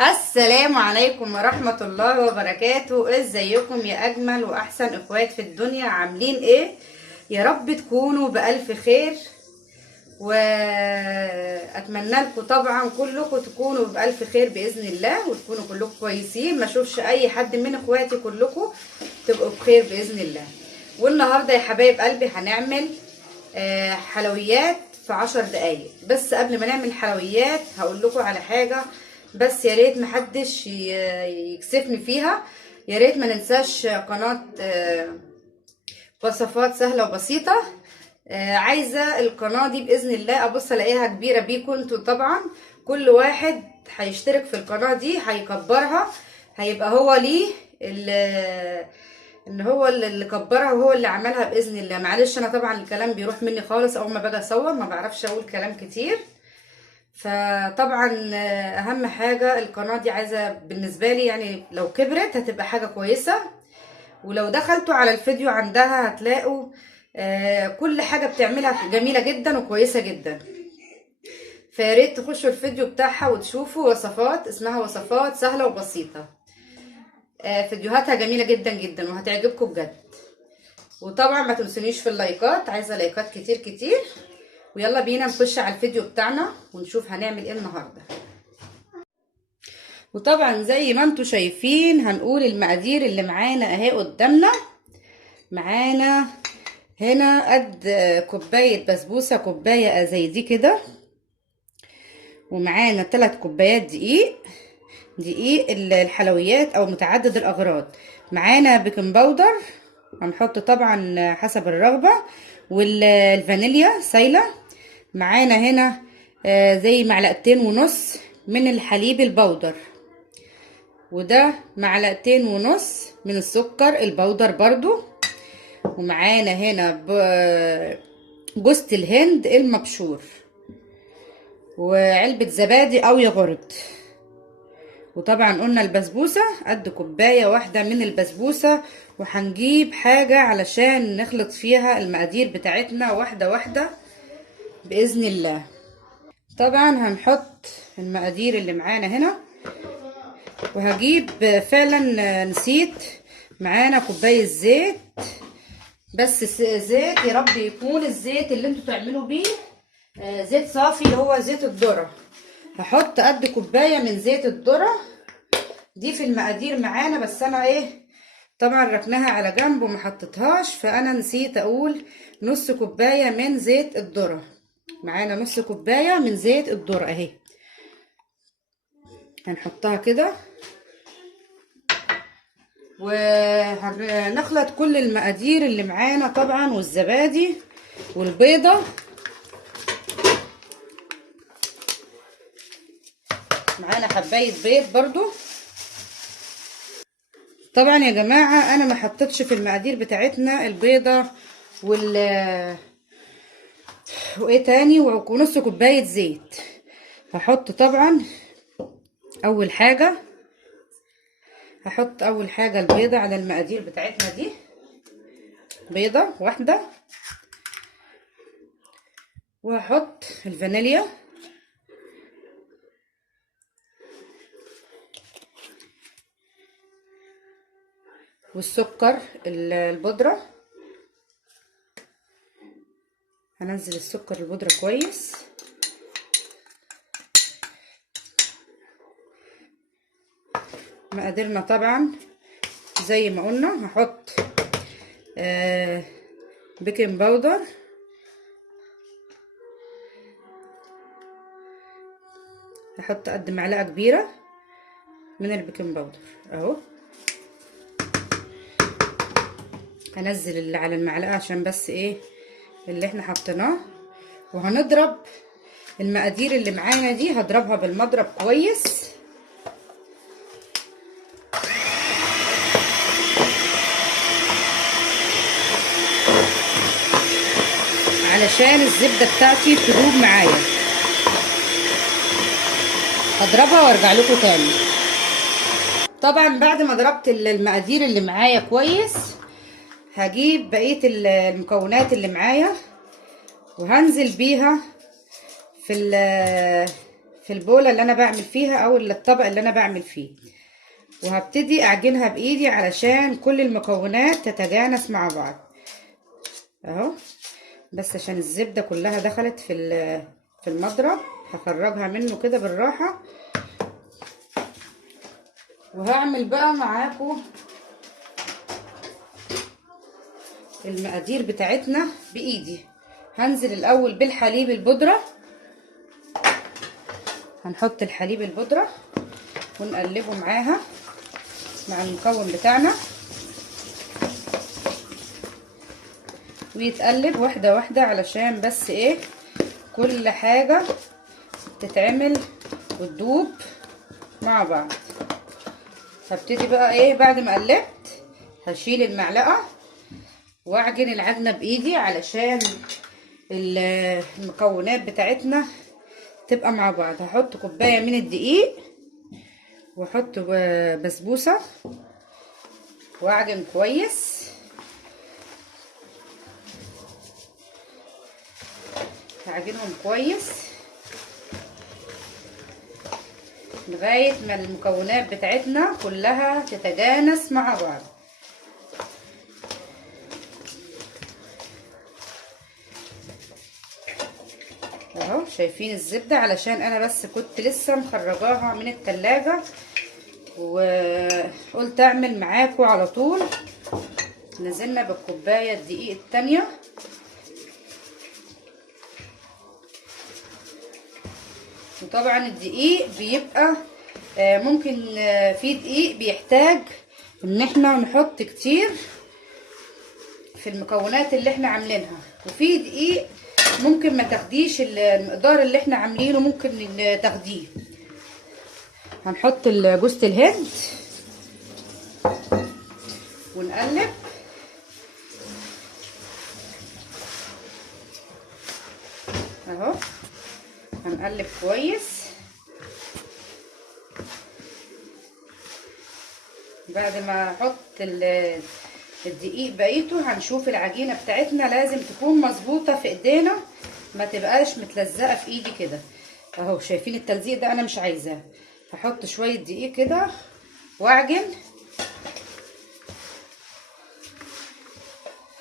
السلام عليكم ورحمة الله وبركاته. ازيكم يا اجمل واحسن اخوات في الدنيا؟ عاملين ايه؟ يا رب تكونوا بألف خير، واتمنى لكم طبعا كلكم تكونوا بألف خير بإذن الله، وتكونوا كلكم كويسين، ما اشوفش اي حد من اخواتي، كلكم تبقوا بخير بإذن الله. والنهاردة يا حبايب قلبي هنعمل حلويات في 10 دقايق. بس قبل ما نعمل حلويات هقول لكم على حاجة، بس يا ريت محدش يكسفني فيها. يا ريت ما ننساش قناة وصفات سهلة وبسيطة. عايزة القناة دي بإذن الله أبص ألاقيها كبيرة بيكم انتوا طبعا. كل واحد هيشترك في القناة دي هيكبرها، هيبقى هو ليه ان هو اللي كبرها وهو اللي عملها باذن الله. معلش انا طبعا الكلام بيروح مني خالص، اول ما باجي اصور ما بعرفش اقول كلام كتير. فطبعا اهم حاجه القناه دي عايزه بالنسبه لي، يعني لو كبرت هتبقى حاجه كويسه. ولو دخلتوا على الفيديو عندها هتلاقوا كل حاجه بتعملها جميله جدا وكويسه جدا. فياريت تخشوا الفيديو بتاعها وتشوفوا وصفات، اسمها وصفات سهله وبسيطه. فيديوهاتها جميله جدا جدا وهتعجبكم بجد. وطبعا ما تنسونيش في اللايكات، عايزه لايكات كتير كتير. ويلا بينا نخش على الفيديو بتاعنا ونشوف هنعمل ايه النهارده. وطبعا زي ما انتوا شايفين هنقول المقادير اللي معانا اهي قدامنا. معانا هنا قد كوبايه بسبوسه، كوبايه زي دي كده. ومعانا 3 كوبايات دقيق، دقيق الحلويات او متعدد الاغراض. معانا بيكنج باودر، هنحط طبعا حسب الرغبه، والفانيليا سايله. معانا هنا زي 2.5 معلقة من الحليب البودر، وده 2.5 معلقة من السكر البودر برضو. ومعانا هنا جوز الهند المبشور، وعلبة زبادي او ياغورت. وطبعا قلنا البسبوسة قد كوباية واحدة من البسبوسة. وهنجيب حاجة علشان نخلط فيها المقادير بتاعتنا واحدة واحدة بإذن الله. طبعا هنحط المقادير اللي معانا هنا. وهجيب فعلا نسيت، معانا كوباية زيت، بس زيت يا رب يكون الزيت اللي انتوا تعملوا بيه زيت صافي، اللي هو زيت الذرة. هحط قد كوباية من زيت الذرة دي في المقادير معانا، بس انا طبعا ركناها على جنب وما حطيتهاش، فانا نسيت اقول نص كوباية من زيت الذرة. معانا نص كوباية من زيت الذرة اهي، هنحطها كده. وهنخلط كل المقادير اللي معانا طبعا، والزبادي والبيضة. معانا حباية بيض برضو. طبعا يا جماعة انا ما حطيتش في المقادير بتاعتنا البيضة وايه تاني، ونص كوباية زيت. هحط طبعا اول حاجة البيضة على المقادير بتاعتنا دي، بيضة واحدة. وهحط الفانيليا، والسكر البودرة. هنزل السكر البودرة كويس. مقاديرنا طبعا زي ما قلنا، هحط بيكنج باودر، هحط قد معلقة كبيرة من البيكنج باودر اهو. هنزل اللي على المعلقة عشان بس اللي احنا حطيناه. وهنضرب المقادير اللي معانا دي، هضربها بالمضرب كويس علشان الزبدة بتاعتي تدوب معايا. هضربها وارجع لكم تاني. طبعا بعد ما ضربت المقادير اللي معايا كويس، هجيب بقية المكونات اللي معايا وهنزل بيها في في البولة اللي انا بعمل فيها او الطبق اللي انا بعمل فيه، وهبتدي اعجنها بايدي علشان كل المكونات تتجانس مع بعض اهو. بس عشان الزبدة كلها دخلت في المضرب هخرجها منه كده بالراحة. وهعمل بقى معاكم المقادير بتاعتنا بايدي. هنزل الاول بالحليب البودرة، هنحط الحليب البودرة ونقلبه معاها مع المكون بتاعنا، ويتقلب واحدة واحدة علشان بس ايه كل حاجة تتعمل وتدوب مع بعض. هبتدي بقى ايه بعد ما قلبت هشيل المعلقة واعجن العجنة بايدي علشان المكونات بتاعتنا تبقى مع بعض. هحط كوباية من الدقيق واحط بسبوسة واعجن كويس. هعجنهم كويس لغاية ما المكونات بتاعتنا كلها تتجانس مع بعض. اهو شايفين الزبدة، علشان انا بس كنت لسه مخرجاها من التلاجة وقلت اعمل معاكم على طول. نزلنا بالكوباية الدقيق التانية وطبعا الدقيق بيبقى ممكن في دقيق بيحتاج ان احنا نحط كتير في المكونات اللي احنا عاملينها، وفي دقيق ممكن ما تاخديش المقدار اللي احنا عاملينه ممكن تاخديه. هنحط جوز الهند ونقلب اهو. هنقلب كويس. بعد ما احط الدقيق بقيته هنشوف العجينة بتاعتنا لازم تكون مظبوطة في ايدينا، ما تبقاش متلزقة في ايدي كده اهو. شايفين التلزيق ده انا مش عايزاه. هحط شوية دقيق كده واعجن،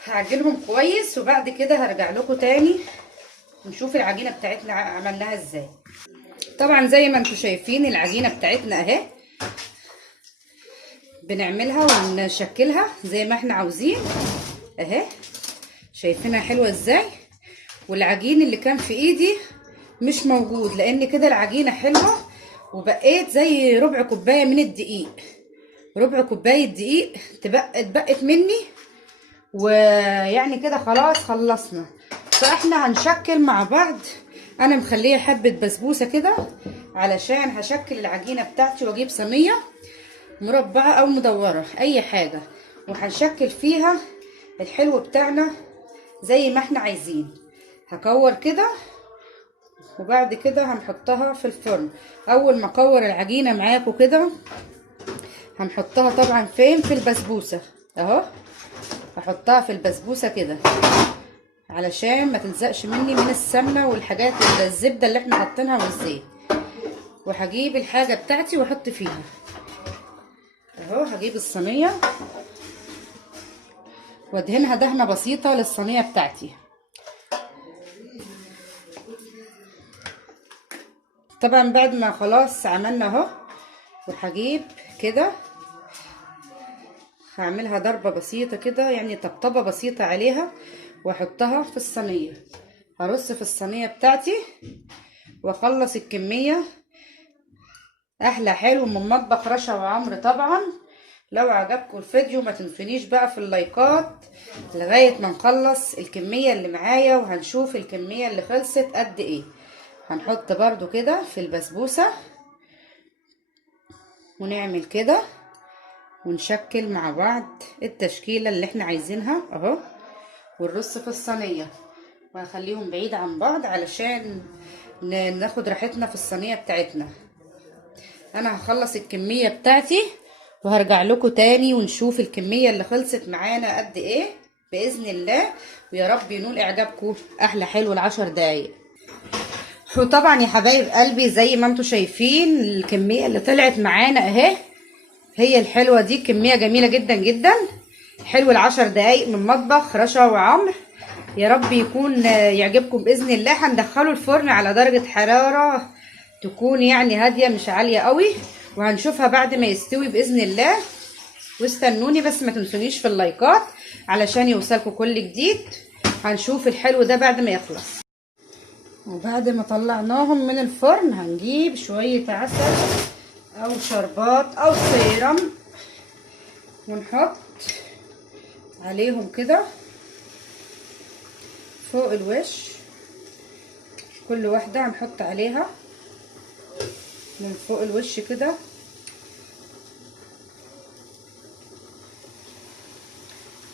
هعجنهم كويس وبعد كده هرجع لكم تاني نشوف العجينة بتاعتنا عملناها ازاي. طبعا زي ما انتم شايفين العجينة بتاعتنا اهي، بنعملها ونشكلها زي ما احنا عاوزين اهي. شايفينها حلوة ازاي؟ والعجين اللي كان في ايدي مش موجود لان كده العجينة حلوة. وبقيت زي ربع كوباية من الدقيق، ربع كوباية دقيق اتبقت مني، ويعني كده خلاص خلصنا. فاحنا هنشكل مع بعض. انا مخليه حبة بسبوسة كده علشان هشكل العجينة بتاعتي واجيب صينية مربعة او مدورة اي حاجة، وهنشكل فيها الحلو بتاعنا زي ما احنا عايزين. هكور كده وبعد كده هنحطها في الفرن. اول ما اكور العجينة معاكم كده هنحطها طبعا فين؟ في البسبوسة اهو. هحطها في البسبوسة كده علشان ما تلزقش مني من السمنة والحاجات الزبدة اللي احنا حاطينها والزيت. وهجيب الحاجة بتاعتي واحط فيها اهو. هجيب الصينية وادهنها دهنة بسيطة للصينية بتاعتي. طبعا بعد ما خلاص عملنا اهو، وهجيب كده هعملها ضربة بسيطة كده يعني طبطبة بسيطة عليها واحطها في الصينية. هرص في الصينية بتاعتي واخلص الكمية. احلى حلو من مطبخ رشا وعمرو طبعا. لو عجبكم الفيديو ما تنسونيش بقى في اللايكات لغاية ما نخلص الكمية اللي معايا، وهنشوف الكمية اللي خلصت قد ايه. هنحط برضو كده في البسبوسة ونعمل كده ونشكل مع بعض التشكيلة اللي احنا عايزينها اهو، ونرص في الصينية وهخليهم بعيد عن بعض علشان ناخد راحتنا في الصينية بتاعتنا. انا هخلص الكمية بتاعتي وهرجع لكم تاني ونشوف الكمية اللي خلصت معانا قد ايه بإذن الله، ويا رب ينول اعجابكم. احلى حلو ال10 دقايق. وطبعا يا حبايب قلبي زي ما انتم شايفين الكميه اللي طلعت معانا اهي، هي الحلوه دي كميه جميله جدا جدا. حلو ال10 دقايق من مطبخ رشا وعمر. يا رب يكون يعجبكم باذن الله. هندخله الفرن على درجه حراره تكون يعني هاديه مش عاليه قوي، وهنشوفها بعد ما يستوي باذن الله. واستنوني بس ما تنسونيش في اللايكات علشان يوصلكم كل جديد. هنشوف الحلو ده بعد ما يخلص. وبعد ما طلعناهم من الفرن هنجيب شوية عسل او شربات او سيرم ونحط عليهم كده فوق الوش. كل واحدة هنحط عليها من فوق الوش كده.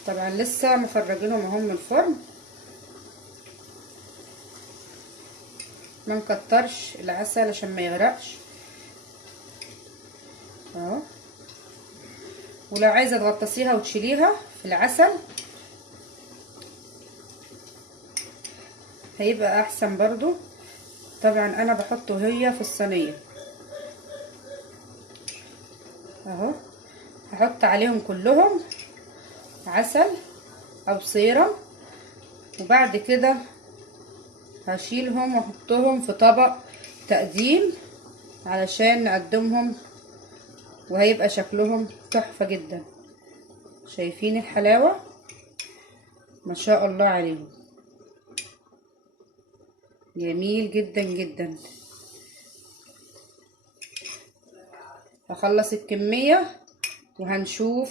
طبعا لسه مفرجينهم اهم من الفرن. ما نكترش العسل عشان ما يغرقش اهو. ولو عايزه تغطسيها وتشيليها في العسل هيبقى احسن برضو. طبعا انا بحطه هي في الصينيه اهو. هحط عليهم كلهم عسل او سيرم، وبعد كده هشيلهم واحطهم في طبق تقديم علشان نقدمهم، وهيبقى شكلهم تحفة جدا. شايفين الحلاوة ما شاء الله عليهم، جميل جدا جدا. هخلص الكمية وهنشوف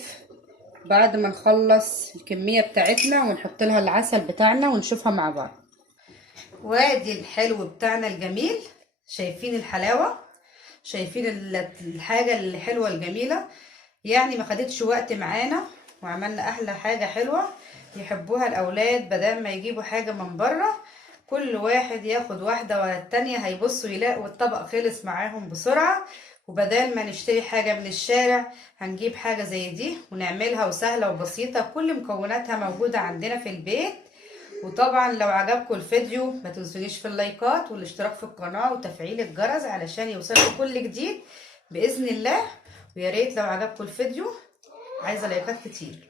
بعد ما نخلص الكمية بتاعتنا ونحط لها العسل بتاعنا ونشوفها مع بعض. وادي الحلو بتاعنا الجميل. شايفين الحلاوة، شايفين الحاجة الحلوة الجميلة. يعني ما خدتش وقت معانا وعملنا احلى حاجة حلوة يحبوها الاولاد. بدل ما يجيبوا حاجة من بره كل واحد ياخد واحدة ولا التانية هيبصوا يلاقوا الطبق خلص معاهم بسرعة. وبدل ما نشتري حاجة من الشارع هنجيب حاجة زي دي ونعملها، وسهلة وبسيطة كل مكوناتها موجودة عندنا في البيت. وطبعا لو عجبكم الفيديو ما تنسونيش في اللايكات والاشتراك في القناة وتفعيل الجرس علشان يوصلكم كل جديد بإذن الله. ويا ريت لو عجبكم الفيديو عايزة لايكات كتير.